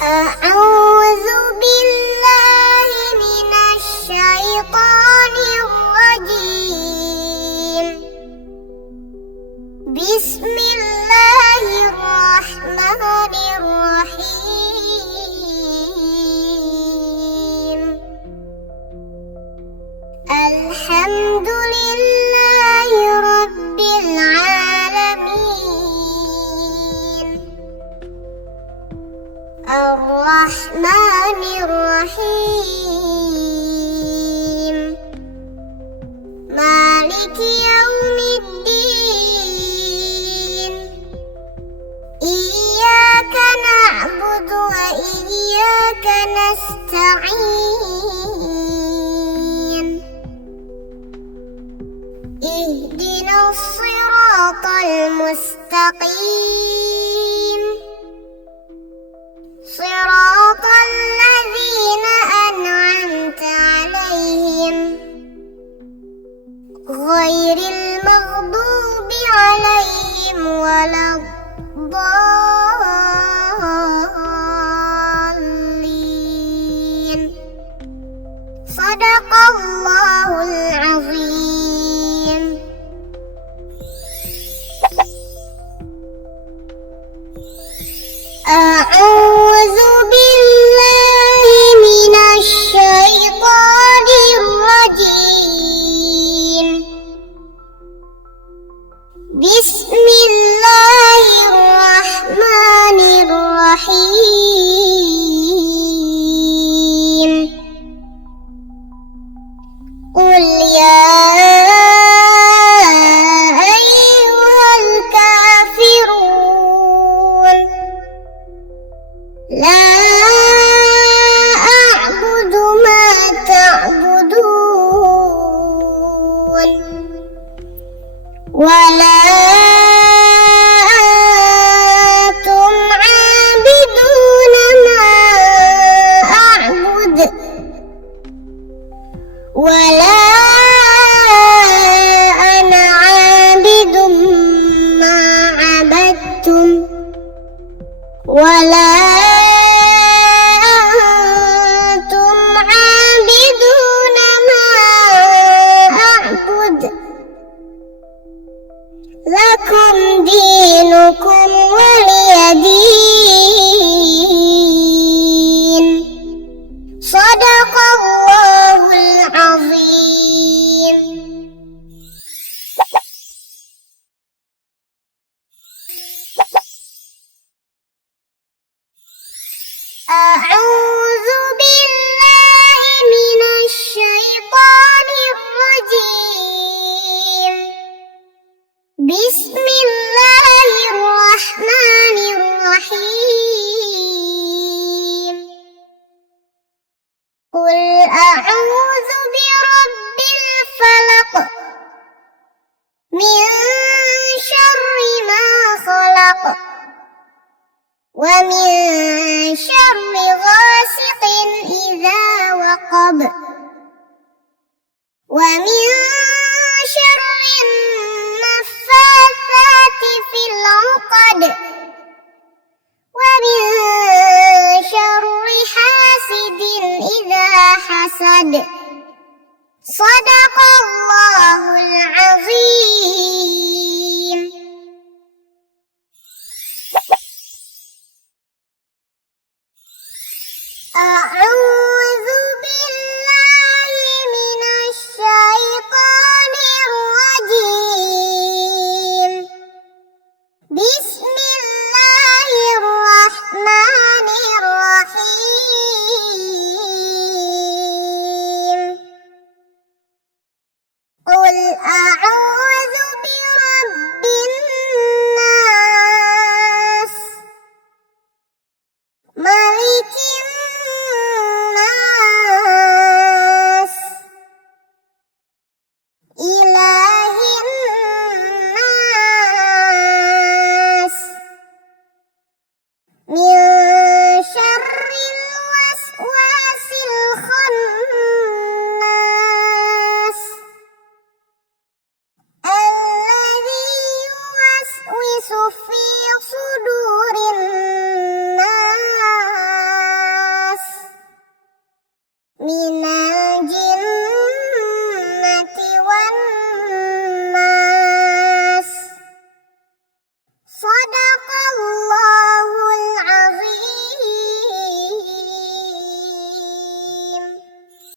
أعوذ بالله من الشيطان الرجيم. بسم الله الرحمن الرحيم. الحمد لله رب العالمين. الرحمن الرحيم. مالك يوم الدين. إياك نعبد وإياك نستعين. اهدنا الصراط المستقيم. صراط الذين أنعمت عليهم غير المغضوب عليهم ولا الضالين. صدق الله العظيم. أعوذ بالله من الشيطان الرجيم. بسم الله الرحمن الرحيم. قل يا أيها الكافرون لا أعبد ما تعبدون ولا أنتم عابدون ما أعبد ولا أنا عابد ما عبدتم ولا أنتم عابدون ما أعبد. لكم دينكم ولي دين. صدق الله العظيم. أعوذ بالله من الشيطان الرجيم. بسم الله الرحمن الرحيم. قل أعوذ برب الفلق من شر ما خلق ومن شر غاسق إذا وقب ومن شر النفاثات في العقد ومن شر حاسد إذا حسد. صدق الله العظيم. أعوذ بالله من الشيطان الرجيم. بسم الله الرحمن الرحيم. قل أعوذ برب الناس ملك الناس من